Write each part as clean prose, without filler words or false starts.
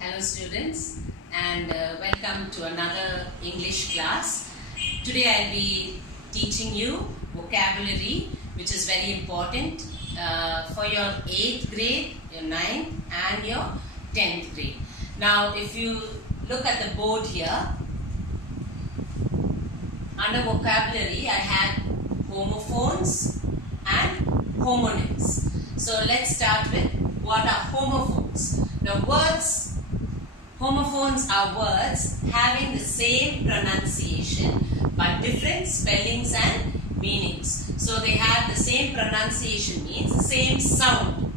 Hello students, and welcome to another English class. Today I'll be teaching you vocabulary, which is very important for your 8th grade, your 9th and your 10th grade. Now if you look at the board here, under vocabulary I have homophones and homonyms. So let's start with what are homophones. Now homophones are words having the same pronunciation but different spellings and meanings. So they have the same pronunciation, means the same sound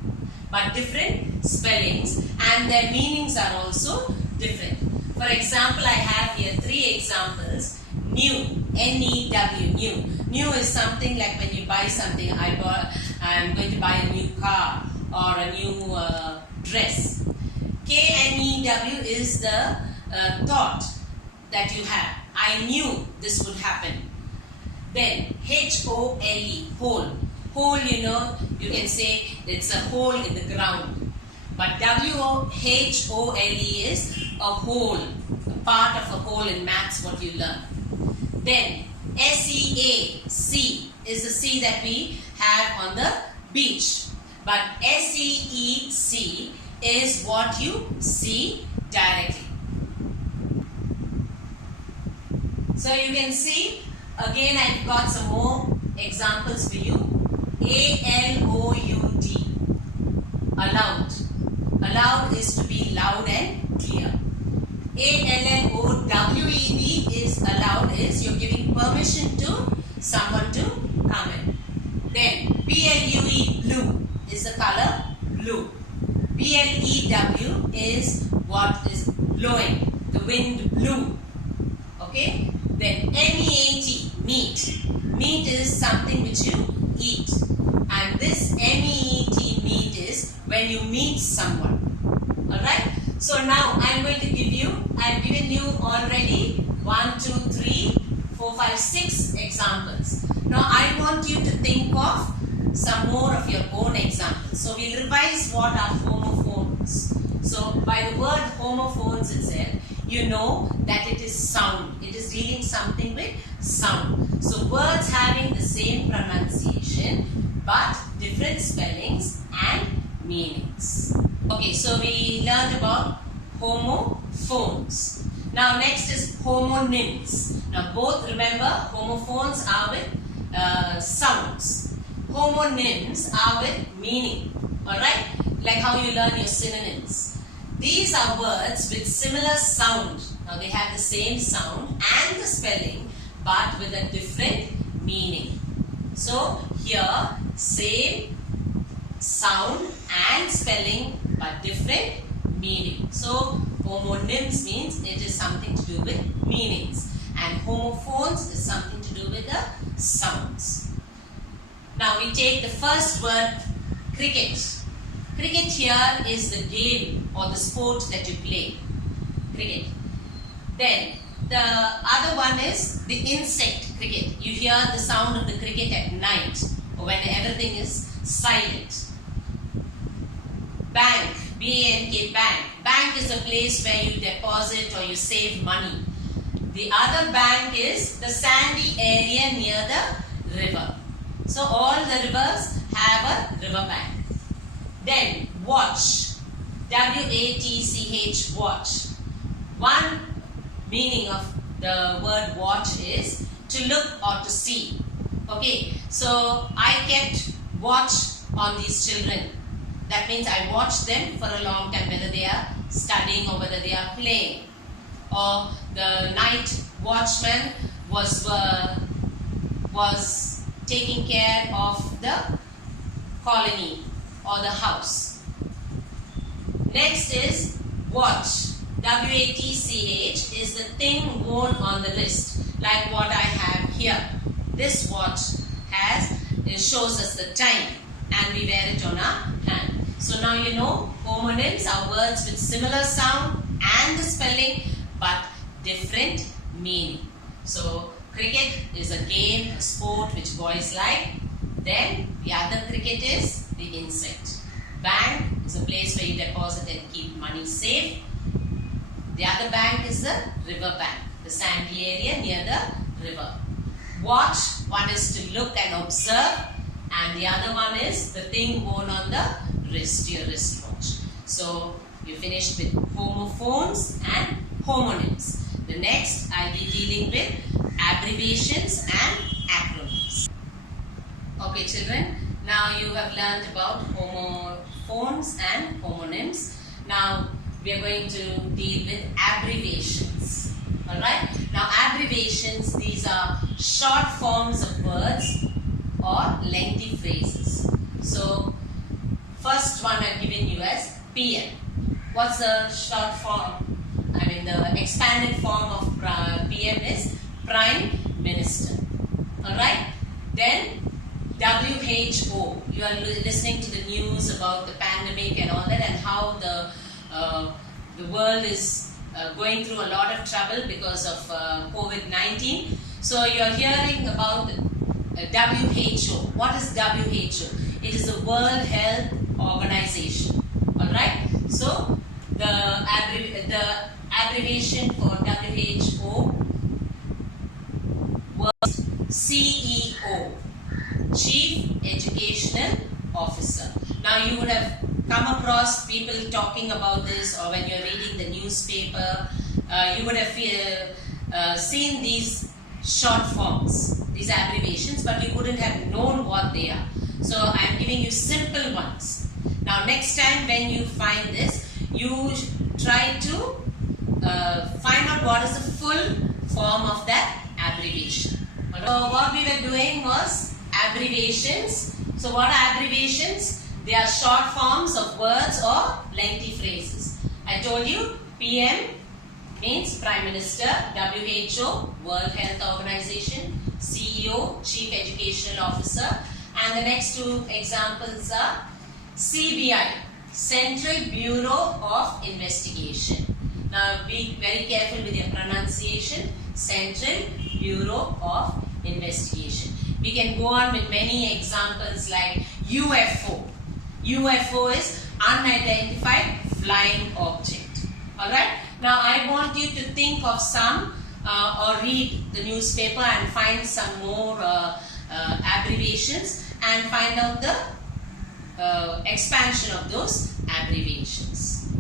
but different spellings, and their meanings are also different. For example, I have here 3 examples. New, N-E-W, new. New is something like when you buy something. I'm going to buy a new car or a new dress. K-N-E-W is the thought that you have. I knew this would happen. Then H-O-L-E, hole. Hole, you can say it's a hole in the ground. But W-H-O-L-E is a hole, a part of a hole in maths, what you learn. Then S-E-A, is the sea that we have on the beach. But S-E-E-C is what you see directly. So you can see, again I've got some more examples for you. A-L-O-U-D, allowed. Allowed is to be loud and clear. A-L-L-O-W-E-D is allowed, is you're giving permission to someone to come in. Then B-L-U-E, blue, is the color blue. B-L-E-W is what is blowing, the wind blew. Okay. Then M-E-A-T, meat. Meat is something which you eat. And this M-E-A-T, meat, is when you meet someone. Alright. So now I am going to give you, I have given you already 1, 2, 3, 4, 5, 6 examples. Now I want you to think of some more of your own examples. So we'll revise what are homophones. So by the word homophones itself, you know that it is sound. It is dealing something with sound. So words having the same pronunciation but different spellings and meanings. Okay, so we learned about homophones. Now next is homonyms. Now both, remember, homophones are with sounds. Homonyms are with meaning. Alright? Like how you learn your synonyms. These are words with similar sound. Now they have the same sound and the spelling but with a different meaning. So here, same sound and spelling but different meaning. So homonyms means it is something to do with meanings, and homophones is something to do with the sounds. Now we take the first word, cricket. Cricket here is the game or the sport that you play. Cricket. Then the other one is the insect cricket. You hear the sound of the cricket at night or when everything is silent. Bank, B-A-N-K, bank. Bank is a place where you deposit or you save money. The other bank is the sandy area near the river. So all the rivers have a river bank. Then watch, W-A-T-C-H, watch. One meaning of the word watch is to look or to see. Okay, so I kept watch on these children. That means I watched them for a long time, whether they are studying or whether they are playing. Or the night watchman was taking care of the colony or the house. Next is watch. W-A-T-C-H is the thing worn on the wrist, like what I have here. This watch shows us the time and we wear it on our hand. So now you know homonyms are words with similar sound and the spelling but different meaning. So cricket is a game, a sport which boys like. Then the other cricket is the insect. Bank is a place where you deposit and keep money safe. The other bank is the river bank, the sandy area near the river. Watch, one is to look and observe, and the other one is the thing worn on the wrist, your wristwatch. So you finished with homophones and homonyms. The next I'll be dealing with abbreviations and acronyms. Okay children, now you have learned about homophones and homonyms. Now we are going to deal with abbreviations. Alright, now abbreviations, these are short forms of words or lengthy phrases. So first one I've given you as PM. What's the short form? The expanded form of PM is Prime Minister. Alright, then WHO. You are listening to the news about the pandemic and all that, and how the world is going through a lot of trouble because of COVID-19. So you are hearing about the WHO. What is WHO? It is the World Health Organization. Alright, so the abbreviation for WHO was CEO, Chief Educational Officer. Now you would have come across people talking about this, or when you're reading the newspaper, you would have seen these short forms, these abbreviations, but you wouldn't have known what they are. So I'm giving you simple ones. Now next time when you find this, you try to find out what is the full form of that abbreviation. So what we were doing was abbreviations. So what are abbreviations? They are short forms of words or lengthy phrases. I told you PM means Prime Minister, WHO, World Health Organization, CEO, Chief Educational Officer, and the next two examples are CBI, Central Bureau of Investigation. Now be very careful with your pronunciation, Central Bureau of Investigation. We can go on with many examples like UFO. UFO is Unidentified Flying Object. Alright, now I want you to think of some or read the newspaper and find some more abbreviations and find out the expansion of those abbreviations.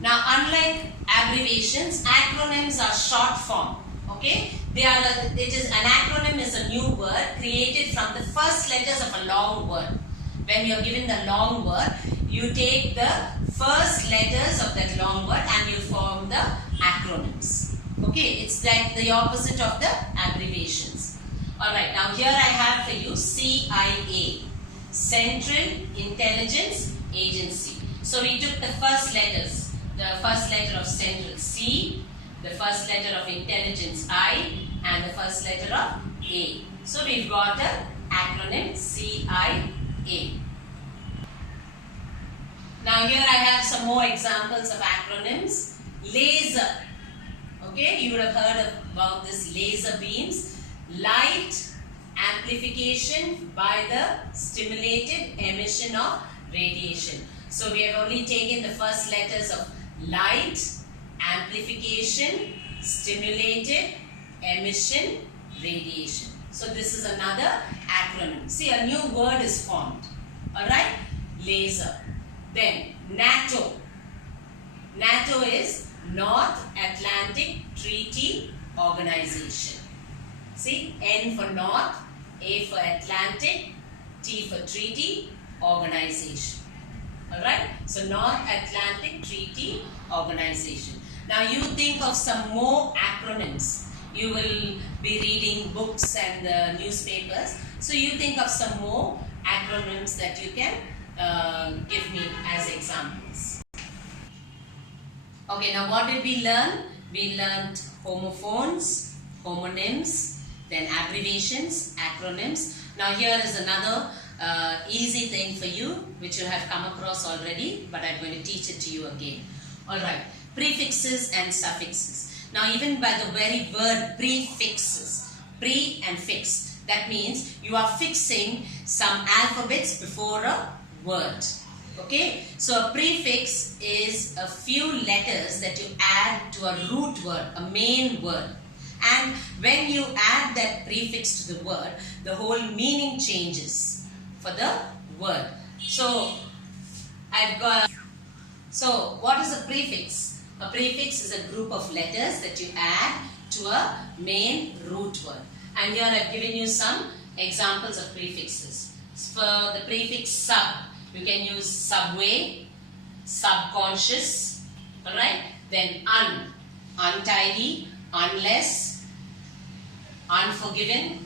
Now unlike abbreviations, acronyms are short form. Okay, an acronym is a new word created from the first letters of a long word. When you are given the long word, you take the first letters of that long word and you form the acronyms. Okay, it's like the opposite of the abbreviations. Alright, now here I have for you CIA, Central Intelligence Agency. So we took the first letters, the first letter of Central C, the first letter of Intelligence I, and the first letter of A. So we've got an acronym CIA. Now here I have some more examples of acronyms. Laser. Okay, you would have heard about this laser beams. Light amplification by the stimulated emission of radiation. So we have only taken the first letters of light, amplification, stimulated emission, radiation. So this is another acronym. See, a new word is formed. Alright, laser. Then NATO. NATO is North Atlantic Treaty Organization. See, N for North, A for Atlantic, T for Treaty Organization. Alright, so North Atlantic Treaty Organization. Now you think of some more acronyms. You will be reading books and newspapers. So you think of some more acronyms that you can give me as examples. Okay, now what did we learn? We learned homophones, homonyms, then abbreviations, acronyms. Now here is another easy thing for you which you have come across already, but I'm going to teach it to you again. Alright, prefixes and suffixes. Now even by the very word prefixes, pre and fix, that means you are fixing some alphabets before a word. Okay, so a prefix is is a few letters that you add to a root word, a main word. And when you add that prefix to the word, the whole meaning changes for the word. So what is a prefix? A prefix is a group of letters that you add to a main root word. And here I have given you some examples of prefixes. For the prefix sub, you can use subway, subconscious, alright? Then untidy, unless, unforgiven,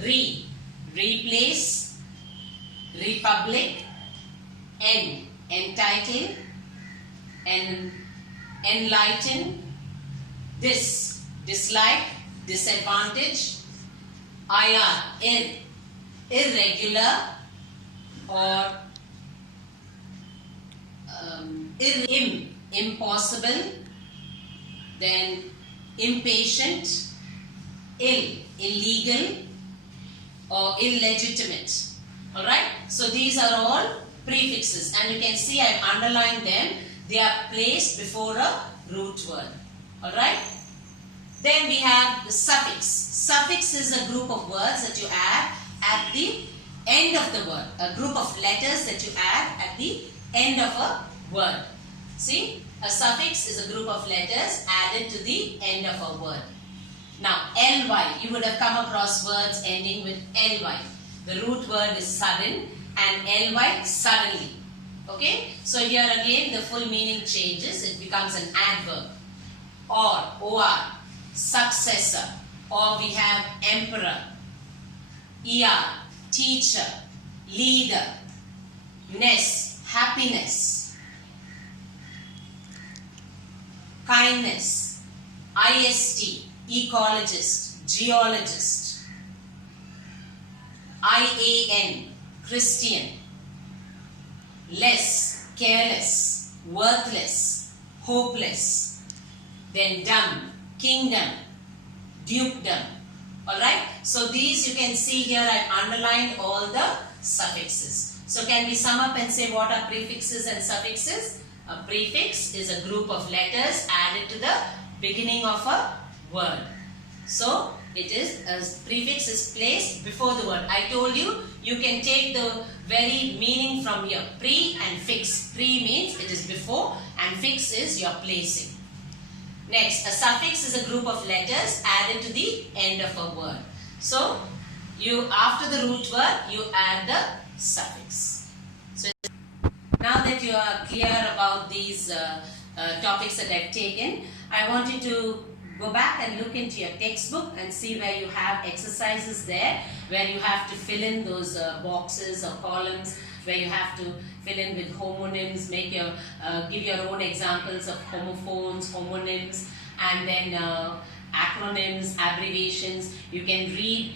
replace, republic, entitle, enlighten, dislike, disadvantage, irregular, or impossible, then impatient, illegal, or illegitimate. Alright, so these are all prefixes, and you can see I have underlined them. They are placed before a root word. Alright, then we have the suffix. Suffix is a group of words that you add at the end of the word, a group of letters that you add at the end of a word. See, a suffix is a group of letters added to the end of a word. Now, ly, you would have come across words ending with ly. The root word is sudden and ly, suddenly. Okay, so here again the full meaning changes. It becomes an adverb. Or, successor, or we have emperor, teacher, leader, happiness, kindness, ist, ecologist, geologist, ian, Christian, less, careless, worthless, hopeless, then dumb, kingdom, dukedom. Alright, so these you can see here I have underlined all the suffixes. So can we sum up and say what are prefixes and suffixes? A prefix is a group of letters added to the beginning of a word. So it is, a prefix is placed before the word. I told you, you can take the very meaning from here. Pre and fix. Pre means it is before and fix is your placing. Next, a suffix is a group of letters added to the end of a word. So, after the root word, you add the suffix. So, now that you are clear about these topics that I have taken, I want you to go back and look into your textbook and see where you have exercises there, where you have to fill in those boxes or columns, where you have to fill in with homonyms, give your own examples of homophones, homonyms, and then acronyms, abbreviations. You can read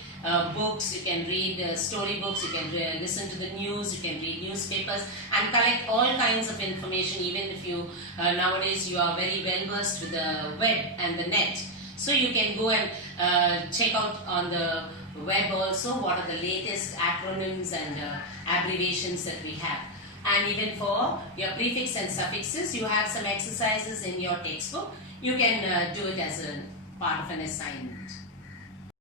books, you can read storybooks, you can listen to the news, you can read newspapers and collect all kinds of information, even if you nowadays you are very well versed with the web and the net. So you can go and check out on the web also what are the latest acronyms and abbreviations that we have. And even for your prefix and suffixes, you have some exercises in your textbook. You can do it as a part of an assignment.